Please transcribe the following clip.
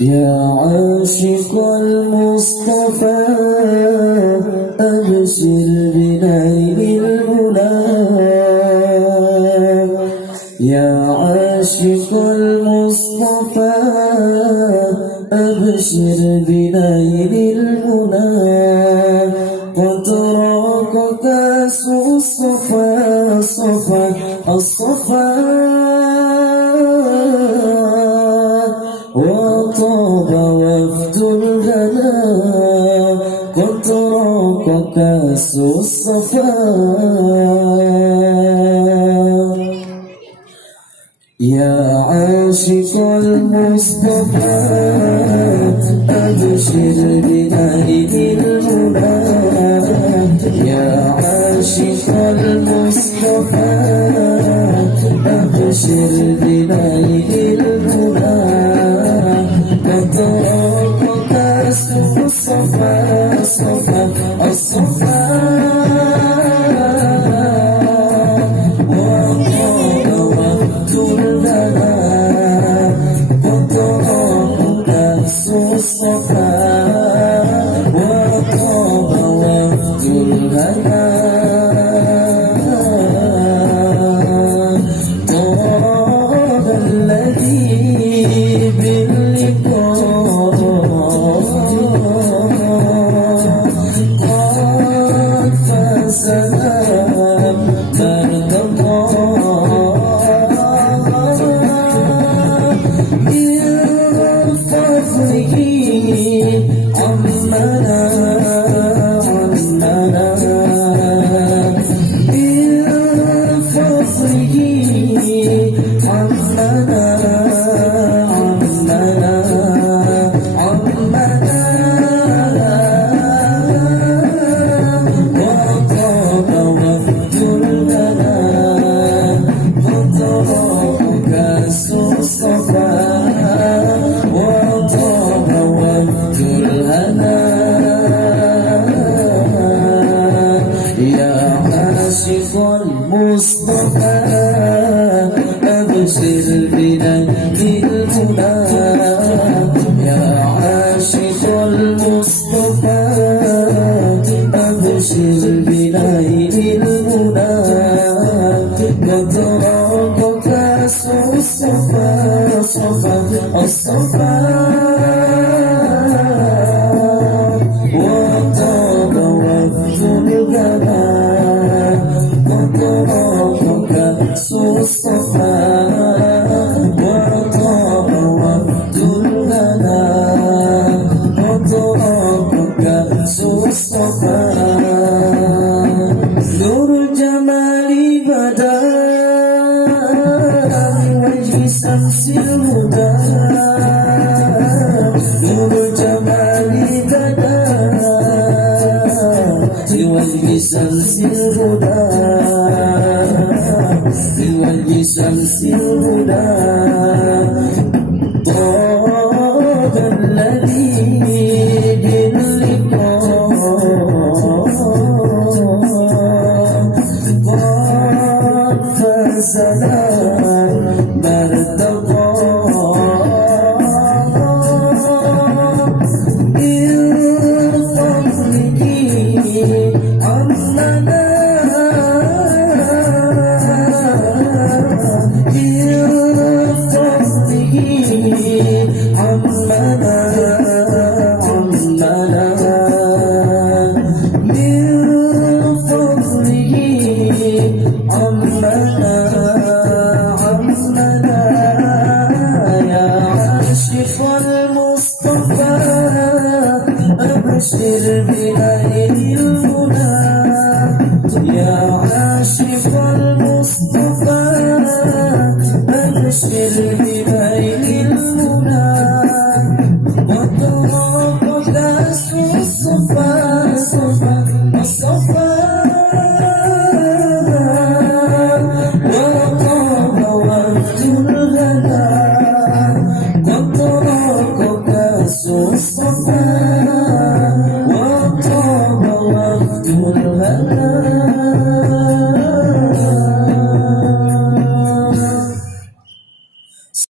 يا عاشق المصطفى أبشر بنيل المنى. يا عاشق المصطفى أبشر بنيل المنى. قد راق كأس الصفا صفا الصفا وطاب وفد الغلا. قد راق كأس الصفا. يا عاشق المصطفى أبشر بنيل المنى. يا عاشق المصطفى أبشر بنيل المنى. قد راق كأس الصفا صفا الصفا وطاب وفد الغلا. قد راق كأس الصفا وطاب وفد الغلا. طاب الذي باللقاء قد فاز برد من فضله عمنا عمنا. من فضله عمنا عمنا عمنا. وطاب وفد الغلا. قد راق كأس الصفا وطاب وفد الهنا. يا عاشق المصطفى أبشر بنيل المنى. يا عاشق المصطفى أبشر بنيل المنى. قد راق كأس الصفا صفا الصفا وطاب وفد الغلا. قد راق كأس الصفا وطاب وفد الغلا. قد راق كأس الصفا. نور الجمال بدا من وجه شمس الهدى. نور الجمال بدا من وجه شمس الهدى. من وجه شمس الهدى. طاب الذي باللقاء قد فاز برد من فضله عمنا من فضله عمنا عمنا. من فضله عمنا عمنا. يا عاشق المصطفى أبشر بنيل المنى. يا عاشق المصطفى أبشر بنيل المنى.